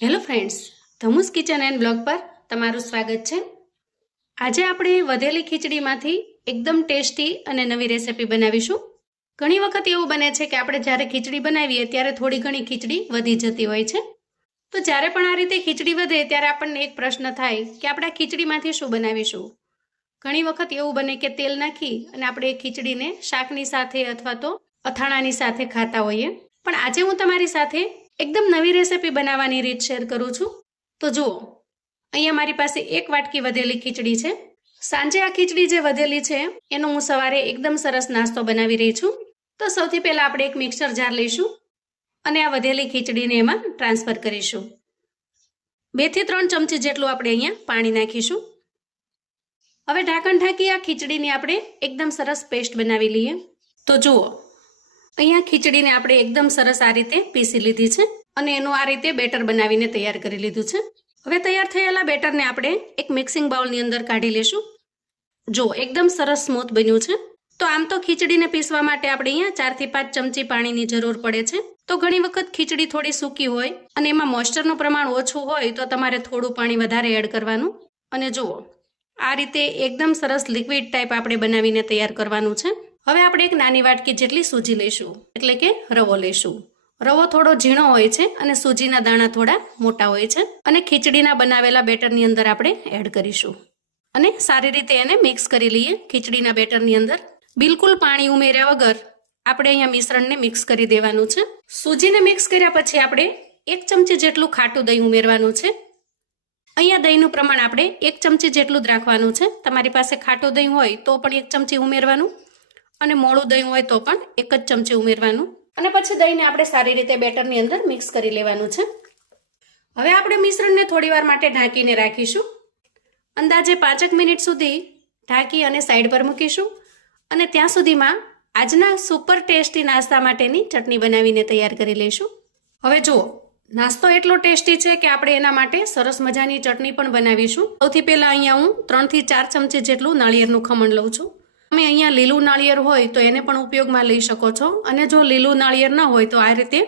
Hello friends ધમુસ kitchen and blog પર તમારું સ્વાગત છે. આજે આપણે વધેલી ખીચડીમાંથી એકદમ ટેસ્ટી અને નવી રેસિપી બનાવીશું. ઘણી વખત એવું બને છે કે આપણે જ્યારે ખીચડી બનાવીએ ત્યારે થોડી ઘણી ખીચડી વધી જતી હોય છે. તો જ્યારે પણ આ રીતે ખીચડી વધે ત્યારે આપણને એક પ્રશ્ન થાય કે આપણે આ ખીચડીમાંથી શું બનાવીશું? ઘણી વખત એવું બને કે તેલ નાખી અને આપણે એ ખીચડીને શાકની સાથે અથવા તો અથાણાની સાથે ખાતા હોઈએ. પણ આજે હું તમારી સાથે એકદમ નવી રેસીપી બનાવવાની રીત શેર કરું છું. તો જુઓ, અહીંયા મારી પાસે એક વાટકી વધેલી ખીચડી છે. સાંજે આ ખીચડી જે વધેલી છે, એનો હું સવારે એકદમ સરસ નાસ્તો બનાવી રહી છું. તો સૌથી પહેલાં આપણે એક મિક્સર જાર લઈશું અને આ વધેલી ખીચડીને એમાં ટ્રાન્સફર કરીશું. બેથી ત્રણ ચમચી જેટલું આપણે અહીંયા પાણી નાખીશું. હવે ઢાંકણ ઢાંકી આ ખીચડીની આપણે એકદમ સરસ પેસ્ટ બનાવી લઈએ. તો જુઓ અહીંયા ખીચડીને આપણે એકદમ સરસ આ રીતે પીસી લીધી છે અને એનું આ રીતે બેટર બનાવીને તૈયાર કરી લીધું છે. હવે તૈયાર થયેલા બેટરને આપણે એક મિક્સિંગ બાઉલની અંદર કાઢી લેશું. જો એકદમ સરસ સ્મૂથ બન્યું છે. તો આમ તો ખીચડીને પીસવા માટે આપણે અહીંયા ચારથી પાંચ ચમચી પાણીની જરૂર પડે છે. તો ઘણી વખત ખીચડી થોડી સૂકી હોય અને એમાં મોઇસ્ચરનું પ્રમાણ ઓછું હોય તો તમારે થોડું પાણી વધારે એડ કરવાનું. અને જુઓ, આ રીતે એકદમ સરસ લિક્વિડ ટાઈપ આપણે બનાવીને તૈયાર કરવાનું છે. હવે આપણે એક નાની વાટકી જેટલી સૂજી લઈશું, એટલે કે રવો લઈશું. રવો થોડો ઝીણો હોય છે અને સૂજીના દાણા થોડા મોટા હોય છે અને ખીચડીના બનાવેલા બેટરની અંદર આપણે એડ કરીશું. અને સારી રીતે એને મિક્સ કરી લઈએ ખીચડીના બેટરની અંદર. બિલકુલ પાણી ઉમેર્યા વગર આપણે અહીંયા મિશ્રણને મિક્સ કરી દેવાનું છે. સૂજીને મિક્સ કર્યા પછી આપણે એક ચમચી જેટલું ખાટું દહીં ઉમેરવાનું છે. અહીંયા દહીંનું પ્રમાણ આપણે એક ચમચી જેટલું જ રાખવાનું છે. તમારી પાસે ખાટું દહીં હોય તો પણ એક ચમચી ઉમેરવાનું. અને મોળું દહીં હોય તો પણ એક જ ચમચી ઉમેરવાનું. અને પછી દહીંને આપણે સારી રીતે બેટરની અંદર મિક્સ કરી લેવાનું છે. હવે આપણે મિશ્રણને થોડીવાર માટે ઢાંકીને રાખીશું. અંદાજે પાંચેક મિનિટ સુધી ઢાંકી અને સાઈડ પર મૂકીશું. અને ત્યાં સુધીમાં આજના સુપર ટેસ્ટી નાસ્તા માટેની ચટણી બનાવીને તૈયાર કરી લઈશું. હવે જુઓ, નાસ્તો એટલો ટેસ્ટી છે કે આપણે એના માટે સરસ મજાની ચટણી પણ બનાવીશું. સૌથી પહેલાં અહીંયા હું ત્રણથી ચાર ચમચી જેટલું નાળિયેરનું ખમણ લઉં છું. તમે અહીંયા લીલું નાળિયેર હોય તો એને પણ ઉપયોગમાં લઈ શકો છો. અને જો લીલું નાળિયેર ન હોય તો આ રીતે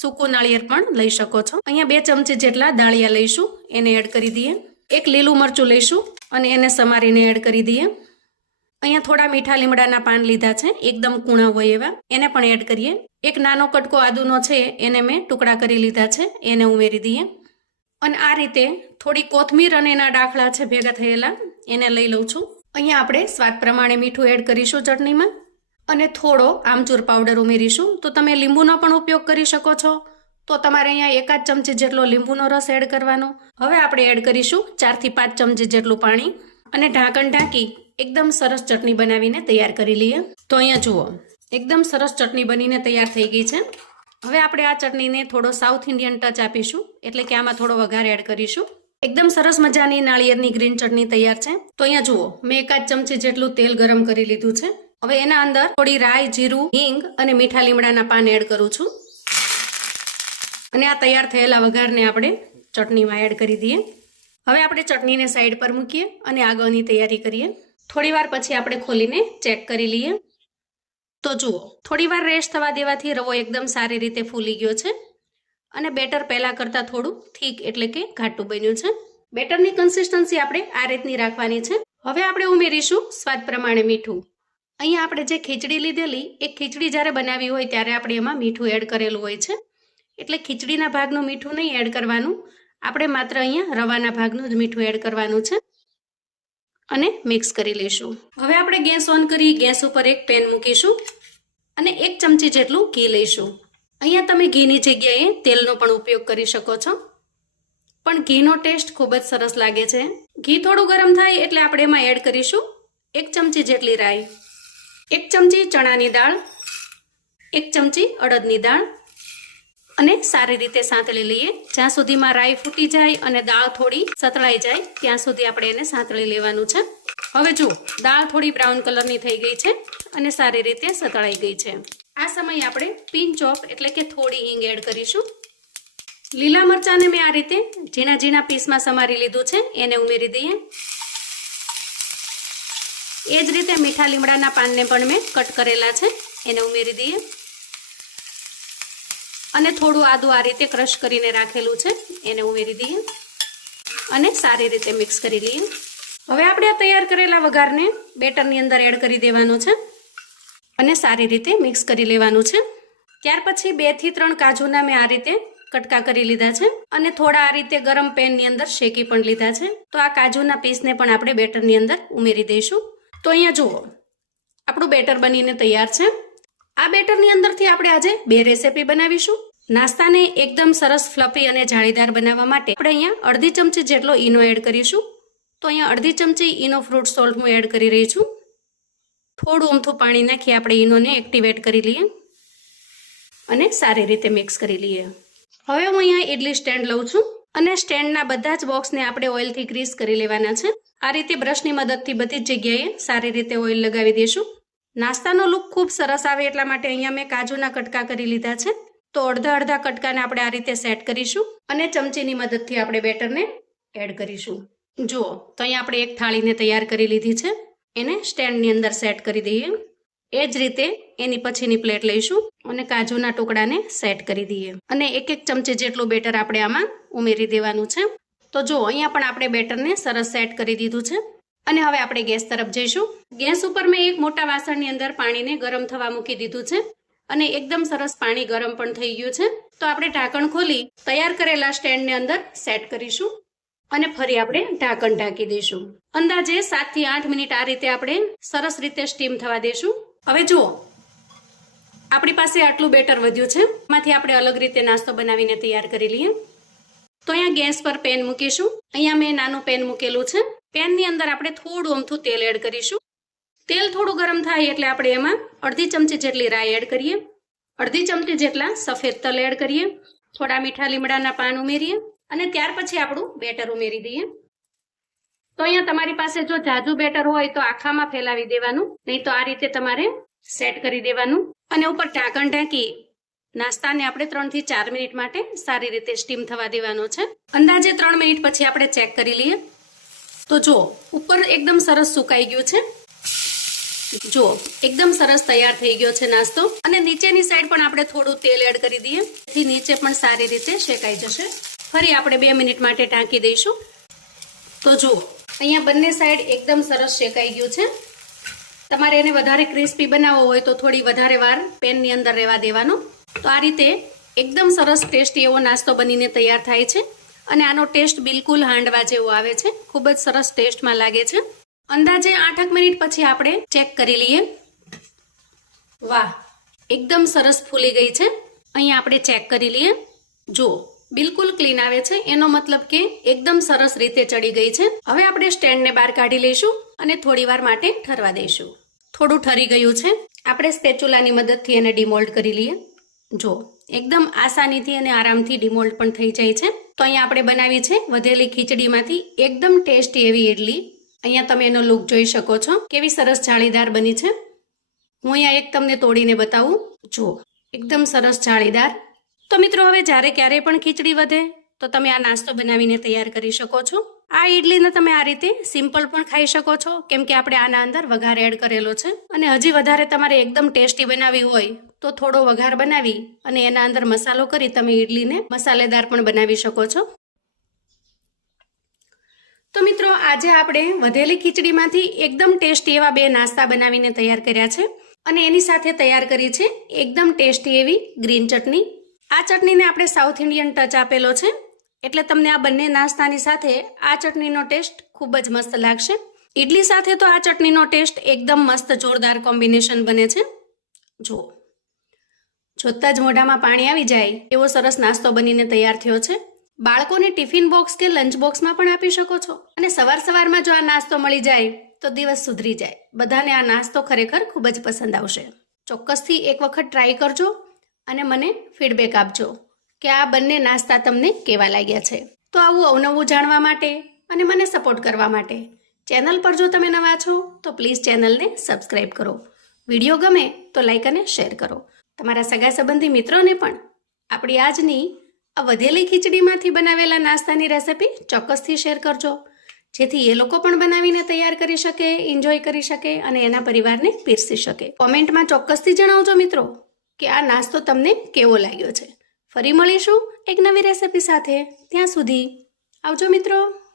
સૂકું નાળિયેર પણ લઈ શકો છો. અહીંયા બે ચમચી જેટલા દાળિયા લઈશું, એને એડ કરી દઈએ. એક લીલું મરચું લઈશું અને એને સમારીને એડ કરી દઈએ. અહીંયા થોડા મીઠા લીમડાના પાન લીધા છે, એકદમ કૂણા હોય એવા. એને પણ એડ કરીએ. એક નાનો કટકો આદુનો છે, એને મેં ટુકડા કરી લીધા છે, એને ઉમેરી દઈએ. અને આ રીતે થોડી કોથમીર અને એના ડાખલા છે, ભેગા થયેલા, એને લઈ લઉં છું. અહીંયા આપણે સ્વાદ પ્રમાણે મીઠું એડ કરીશું ચટણીમાં. અને થોડો આમચૂર પાવડર ઉમેરીશું. તો તમે લીંબુનો પણ ઉપયોગ કરી શકો છો. તો તમારે અહીંયા એકાદ ચમચી જેટલો લીંબુનો રસ એડ કરવાનો. હવે આપણે એડ કરીશું ચારથી પાંચ ચમચી જેટલું પાણી. અને ઢાંકણ ઢાંકી એકદમ સરસ ચટણી બનાવીને તૈયાર કરી લઈએ. તો અહીંયા જુઓ, એકદમ સરસ ચટણી બનીને તૈયાર થઈ ગઈ છે. હવે આપણે આ ચટણીને થોડો સાઉથ ઇન્ડિયન ટચ આપીશું. એટલે કે આમાં થોડો વઘાર એડ કરીશું. એકદમ સરસ મજાની નાળિયેરની ગ્રીન ચટણી તૈયાર છે. તો અહીંયા જુઓ, મેં એકાદ ચમચી જેટલું તેલ ગરમ કરી લીધું છે. હવે એના અંદર થોડી રાઈ, જીરું, હિંગ અને મીઠા લીમડાના પાન એડ કરું છું. અને આ તૈયાર થયેલા વઘારને આપણે ચટણીમાં એડ કરી દઈએ. હવે આપણે ચટણીને સાઈડ પર મૂકીએ અને આગળની તૈયારી કરીએ. થોડીવાર પછી આપણે ખોલીને ચેક કરી લઈએ. તો જુઓ, થોડી વાર રેસ્ટ થવા દેવાથી રવો એકદમ સારી રીતે ફૂલી ગયો છે. અને બેટર પહેલાં કરતાં થોડું થીક એટલે કે ઘાટું બન્યું છે. બેટરની કન્સિસ્ટન્સી આપણે આ રીતની રાખવાની છે. હવે આપણે ઉમેરીશું સ્વાદ પ્રમાણે મીઠું. અહીંયા આપણે જે ખીચડી લીધેલી, એ ખીચડી જ્યારે બનાવી હોય ત્યારે આપણે એમાં મીઠું એડ કરેલું હોય છે. એટલે ખીચડીના ભાગનું મીઠું નહીં એડ કરવાનું. આપણે માત્ર અહીંયા રવાના ભાગનું જ મીઠું એડ કરવાનું છે. અને મિક્સ કરી લઈશું. હવે આપણે ગેસ ઓન કરી ગેસ ઉપર એક પેન મૂકીશું. અને એક ચમચી જેટલું ઘી લઈશું. અહીંયા તમે ઘીની જગ્યાએ તેલનો પણ ઉપયોગ કરી શકો છો. પણ ઘીનો ટેસ્ટ ખૂબ જ સરસ લાગે છે. ઘી થોડું ગરમ થાય એટલે આપણે એમાં એડ કરીશું એક ચમચી જેટલી રાઈ, એક ચમચી ચણાની દાળ, એક ચમચી અડદની દાળ અને સારી રીતે સાંતળી લઈએ. જ્યાં સુધીમાં રાઈ ફૂટી જાય અને દાળ થોડી સતળાઈ જાય, ત્યાં સુધી આપણે એને સાંતળી લેવાનું છે. હવે જુઓ, દાળ થોડી બ્રાઉન કલરની થઈ ગઈ છે અને સારી રીતે સતળાઈ ગઈ છે. આ સમયે આપણે પિંચ ઓફ એટલે કે થોડી હિંગ એડ કરીશું. લીલા મરચાંને મેં આ રીતે ઝીણા ઝીણા પીસમાં સમારી લીધું છે, એને ઉમેરી દઈએ. એ જ રીતે મીઠા લીમડાના પાનને પણ મેં કટ કરેલા છે, એને ઉમેરી દઈએ. અને થોડું આદું આ રીતે ક્રશ કરીને રાખેલું છે, એને ઉમેરી દઈએ. અને સારી રીતે મિક્સ કરી લઈએ. હવે આપણે આ તૈયાર કરેલા વઘારને બેટરની અંદર એડ કરી દેવાનો છે. અને સારી રીતે મિક્સ કરી લેવાનું છે. ત્યાર પછી બેથી ત્રણ કાજુના મેં આ રીતે કટકા કરી લીધા છે અને થોડા આ રીતે ગરમ પેનની અંદર શેકી પણ લીધા છે. તો આ કાજુના પીસને પણ આપણે બેટરની અંદર ઉમેરી દઈશું. તો અહીંયા જુઓ, આપણું બેટર બનીને તૈયાર છે. આ બેટરની અંદરથી આપણે આજે બે રેસીપી બનાવીશું. નાસ્તાને એકદમ સરસ ફ્લફી અને જાળીદાર બનાવવા માટે આપણે અહીંયા અડધી ચમચી જેટલો ઈનો એડ કરીશું. તો અહીંયા અડધી ચમચી ઈનો ફ્રૂટ સોલ્ટ હું એડ કરી રહી છું. થોડું અમથું પાણી નાખી આપણે ઈનોને એક્ટિવેટ કરી લઈએ અને સારી રીતે મિક્સ કરી લઈએ. હવે હું અહીંયા ઇડલી સ્ટેન્ડ લઉં છું અને સ્ટેન્ડના બધા જ બોક્સને આપણે ઓઇલથી ગ્રીસ કરી લેવાના છે. આ રીતે બ્રશની મદદથી બધી જ જગ્યાએ સારી રીતે ઓઇલ લગાવી દઈશું. નાસ્તાનો લુક ખૂબ સરસ આવે એટલા માટે અહીંયા મેં કાજુના કટકા કરી લીધા છે. તો અડધા અડધા કટકાને આપણે આ રીતે સેટ કરીશું અને ચમચીની મદદથી આપણે બેટરને એડ કરીશું. જુઓ, તો અહીંયા આપણે એક થાળીને તૈયાર કરી લીધી છે. એને સ્ટેન્ડની અંદર સેટ કરી દઈએ. એ જ રીતે એની પછીની પ્લેટ લઈશું અને કાજુના ટુકડાને સેટ કરી દઈએ. અને એક એક ચમચી જેટલું બેટર આપણે આમાં ઉમેરી દેવાનું છે. તો જો, અહીંયા પણ આપણે બેટરને સરસ સેટ કરી દીધું છે. અને હવે આપણે ગેસ તરફ જઈશું. ગેસ ઉપર મેં એક મોટા વાસણની અંદર પાણીને ગરમ થવા મૂકી દીધું છે. અને એકદમ સરસ પાણી ગરમ પણ થઈ ગયું છે. તો આપણે ઢાંકણ ખોલી તૈયાર કરેલા સ્ટેન્ડને અંદર સેટ કરીશું. અને ફરી આપણે ઢાંકણ ઢાંકી દઈશું. અંદાજે સાતથી આઠ મિનિટ આ રીતે આપણે સરસ રીતે સ્ટીમ થવા દઈશું. હવે જુઓ, આપણી પાસે આટલું બેટર વધ્યું છે. એમાંથી આપણે અલગ રીતે નાસ્તો બનાવીને તૈયાર કરી લઈએ. તો અહીંયા ગેસ પર પેન મૂકીશું. અહીંયા મેં નાનું પેન મૂકેલું છે. પેનની અંદર આપણે થોડું અમથું તેલ એડ કરીશું. તેલ થોડું ગરમ થાય એટલે આપણે એમાં અડધી ચમચી જેટલી રાઈ એડ કરીએ. અડધી ચમચી જેટલા સફેદ તલ એડ કરીએ. થોડા મીઠા લીમડાના પાન ઉમેરીએ. અને ત્યાર પછી આપણું બેટર ઉમેરી દઈએ. તો અહીંયા તમારી પાસે જો જાજુ બેટર હોય તો આખામાં ફેલાવી દેવાનું, નહીં તો આ રીતે તમારે સેટ કરી દેવાનું. અને ઉપર ઢાંકણ ઢાંકી નાસ્તાને આપણે ત્રણથી ચાર મિનિટ માટે સારી રીતે સ્ટીમ થવા દેવાનો છે. અંદાજે ત્રણ મિનિટ પછી આપણે ચેક કરી લઈએ. તો જો ઉપર એકદમ સરસ સુકાઈ ગયું છે. જો એકદમ સરસ તૈયાર થઈ ગયો છે નાસ્તો. અને નીચેની સાઈડ પણ આપણે થોડું તેલ એડ કરી દઈએ. થી નીચે પણ સારી રીતે શેકાઈ જશે. ફરી આપણે બે મિનિટ માટે ટાંકી દઈશું. તો જુઓ, અહીંયા બંને સાઈડ એકદમ સરસ શેકાઈ ગયું છે. તમારે એને વધારે ક્રિસ્પી બનાવવો હોય તો થોડી વધારે વાર પેનની અંદર રહેવા દેવાનો. તો આ રીતે એકદમ સરસ ટેસ્ટી એવો નાસ્તો બનીને તૈયાર થાય છે. અને આનો ટેસ્ટ બિલકુલ હાંડવા જેવો આવે છે. ખૂબ જ સરસ ટેસ્ટમાં લાગે છે. અંદાજે આઠક મિનિટ પછી આપણે ચેક કરી લઈએ. વાહ, એકદમ સરસ ફૂલી ગઈ છે. અહીંયા આપણે ચેક કરી લઈએ. જુઓ બિલકુલ ક્લીન આવે છે. એનો મતલબ કે એકદમ સરસ રીતે ચડી ગઈ છે. હવે આપણે સ્ટેન્ડને બહાર કાઢી લઈશું અને થોડીવાર માટે ઠરવા દઈશું. થોડું ઠરી ગયું છે. આપણે સ્પેચ્યુલાની મદદથી એને ડિમોલ્ડ કરી લઈએ. જો, એકદમ આસાનીથી અને આરામથી ડિમોલ્ડ પણ થઈ જાય છે. તો અહીંયા આપણે બનાવી છે વધેલી ખીચડીમાંથી એકદમ ટેસ્ટી એવી ઇડલી અહીંયા તમે એનો લુક જોઈ શકો છો. કેવી સરસ જાળીદાર બની છે. હું અહીંયા એક તમને તોડીને બતાવું. જો, એકદમ સરસ જાળીદાર. તો મિત્રો, હવે જ્યારે ક્યારેય પણ ખીચડી વધે, તો તમે આ નાસ્તો બનાવીને તૈયાર કરી શકો છો. આ ઇડલીને તમે આ રીતે સિમ્પલ પણ ખાઈ શકો છો, કેમ કે આપણે આના અંદર વઘાર એડ કરેલો છે. અને હજી વધારે તમારે એકદમ ટેસ્ટી બનાવી હોય, તો થોડો વઘાર બનાવી અને એના અંદર મસાલો કરી તમે ઇડલીને મસાલેદાર પણ બનાવી શકો છો. તો મિત્રો, આજે આપણે વધેલી ખીચડીમાંથી એકદમ ટેસ્ટી એવા બે નાસ્તા બનાવીને તૈયાર કર્યા છે. અને એની સાથે તૈયાર કરી છે એકદમ ટેસ્ટી એવી ગ્રીન ચટણી. આ ચટણીને આપણે સાઉથ ઇન્ડિયન ટચ આપેલો છે. એટલે તમને આ બંને નાસ્તાની સાથે આ ચટણીનો ટેસ્ટ ખૂબ જ મસ્ત લાગશે. ઇડલી સાથે તો આ ચટણીનો ટેસ્ટ એકદમ મસ્ત જોરદાર કોમ્બિનેશન બને છે. જુઓ. જોતા જ મોઢામાં પાણી આવી જાય એવો સરસ નાસ્તો બનીને તૈયાર થયો છે. બાળકોને ટિફિન બોક્સ કે લંચ બોક્સમાં પણ આપી શકો છો. અને સવાર સવારમાં જો આ નાસ્તો મળી જાય, તો દિવસ સુધરી જાય. બધાને આ નાસ્તો ખરેખર ખૂબ જ પસંદ આવશે. ચોક્કસથી એક વખત ટ્રાય કરજો. અને મને ફીડબેક આપજો કે આ બંને નાસ્તા તમને કેવા લાગ્યા છે. તો આવું અવનવું જાણવા માટે અને મને સપોર્ટ કરવા માટે ચેનલ પર જો તમે નવા છો, તો પ્લીઝ ચેનલને સબસ્ક્રાઈબ કરો. વીડિયો ગમે તો લાઈક અને શેર કરો. તમારા સગા સંબંધી મિત્રોને પણ આપણી આજની આ વધેલી ખીચડીમાંથી બનાવેલા નાસ્તાની રેસિપી ચોક્કસથી શેર કરજો. જેથી એ લોકો પણ બનાવીને તૈયાર કરી શકે એન્જોય કરી શકે અને એના પરિવારને પીરસી શકે. કોમેન્ટમાં ચોક્કસથી જણાવજો મિત્રો. કે આ નાસ્તો તમને કેવો લાગ્યો છે? ફરી મળીશું એક નવી રેસિપી સાથે. ત્યાં સુધી આવજો મિત્રો.